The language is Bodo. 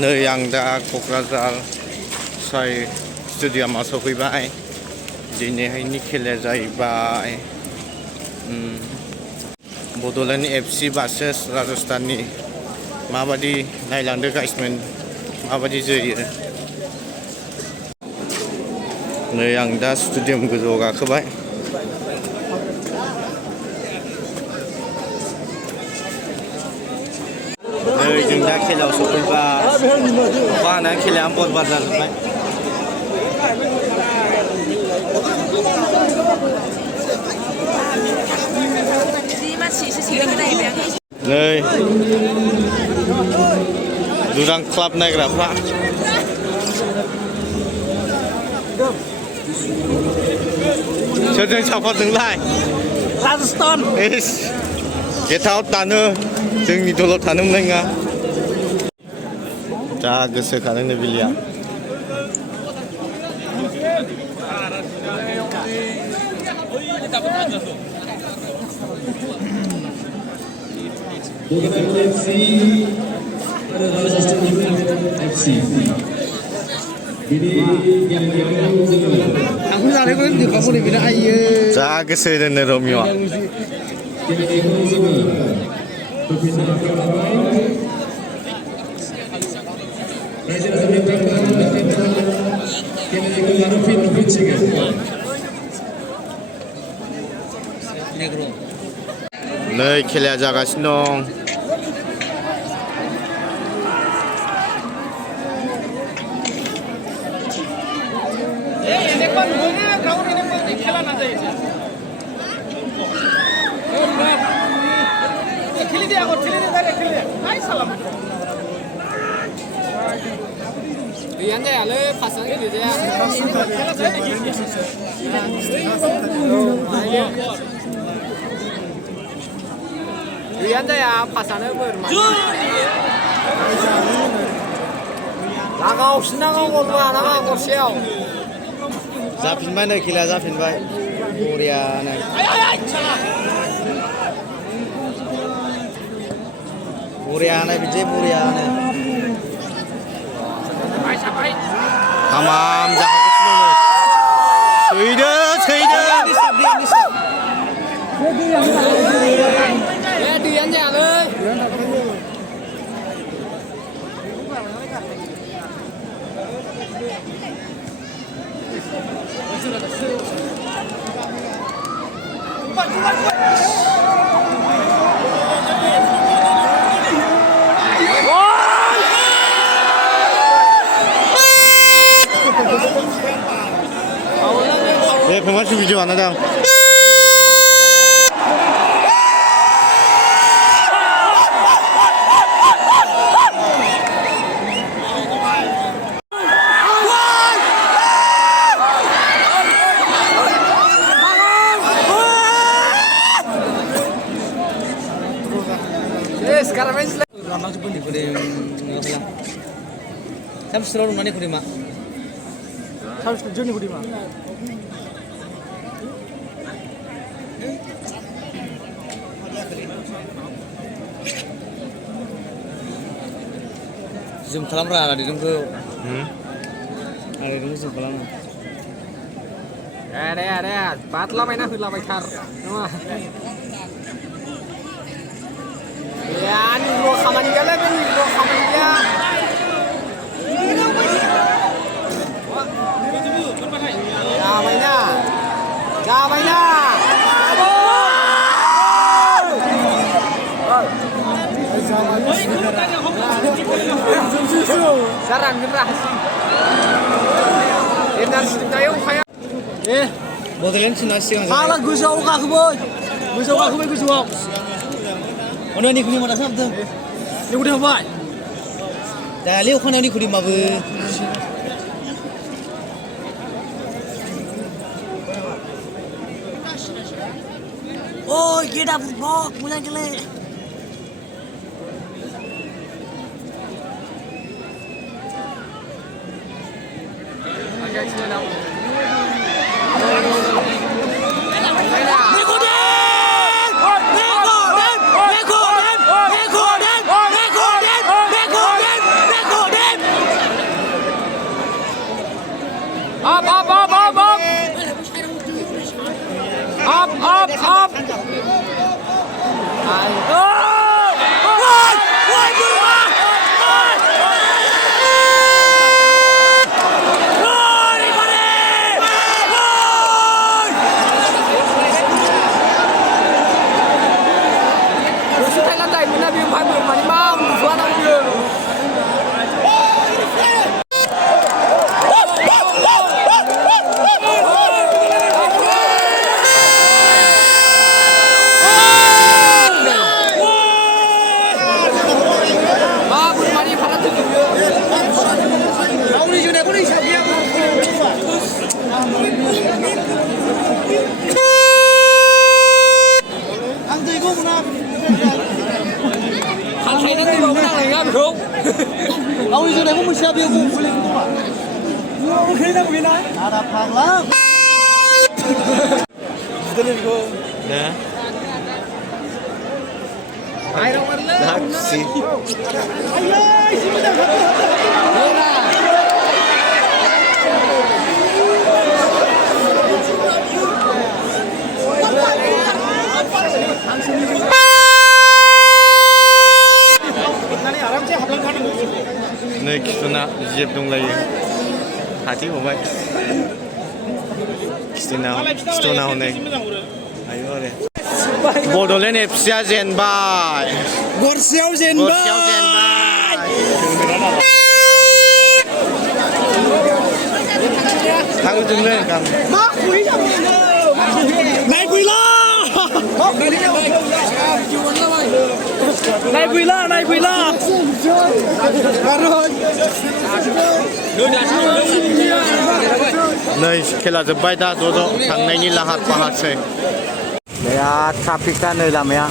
नै आं दा क'क्राझार साइ स्टेडियामाव सफैबाय। दिनैहायनि खेलाया जाहैबाय बड'लेण्ड एफसि भार्सेस राजस्थाननि। माबादि नायलांदो गाइसमोन, माबादि जोयो। नै आं दा स्टेडियाम गोजौआव गाखोबाय। नै जों दा खेलायाव सफैबाय। अखा हानानै खेलाया बरबाद जाजोब्बाय। नै दुरां क्लाब नायग्राफ्रा सोरजों सापर्ट नोंलाय? राजस्थान। गेट आउट दानो जोंनि दलाव थानो मोननाय नङा। जा गोसोखाङो बिलिया। जा गोसो होदोंनो रमिअ। नै खेलाया जागासिनो दं। Gayaan jayaलै pasangnya gitu ya. Gayaan jaya pasangnya bermain. Langau sinangau gol langau gorseau. जाफिनबाय नै खेलाया जाफिनबाय। बरियानो। बरियानो बिदि बरियानो। Tamam जागासिनो दं। Saido. Gayaan jayaलै. pemain video mana dong? Sekarang main selesai. Lama pun dikurim nggak pulang. Tapi setelah rumah ini kurim mak. Harus tujuh nih kurim mak. Zoom खालामरा ada di dengku. Ada di dengku zoom खालामरा. Ada. Patla mainnya hula baikar. Nama. Ya, ini dua kaman gala kan, dua kaman dia. Mainnya. Saran gerah. Enar tayo kaya. Botolnya sih nasi yang. Salah gusau kakuboy. Gusau. Ono ni kuni mana sabda? Ni udah apa? Dah liu kan ni kuni mabu. Oh, kita football punya jelek. Agak senang. 이전에 홈시합이고 불리구만. 이거 그래나 보이나? 나라 방랑. 무슨 이거? 네. 아이랑 말래. 낚시. 아야, 이십니다. 뭐라? Nơi Kisuna Diệp Đông Lây Hà Thị của vậy Kisuna hôm nay Ayo đây Bộ đồ lên FC Gen Bài Gorsiao Gen Gorsiao Gen Bài Thằng dừng lên cầm Này quỳ la. Này quỳ la, này quỳ la. Nơi खेला जोब्बाय दा ज' ज' थांनायनि लाहार फाहारसै। Trafficआ नै लामाया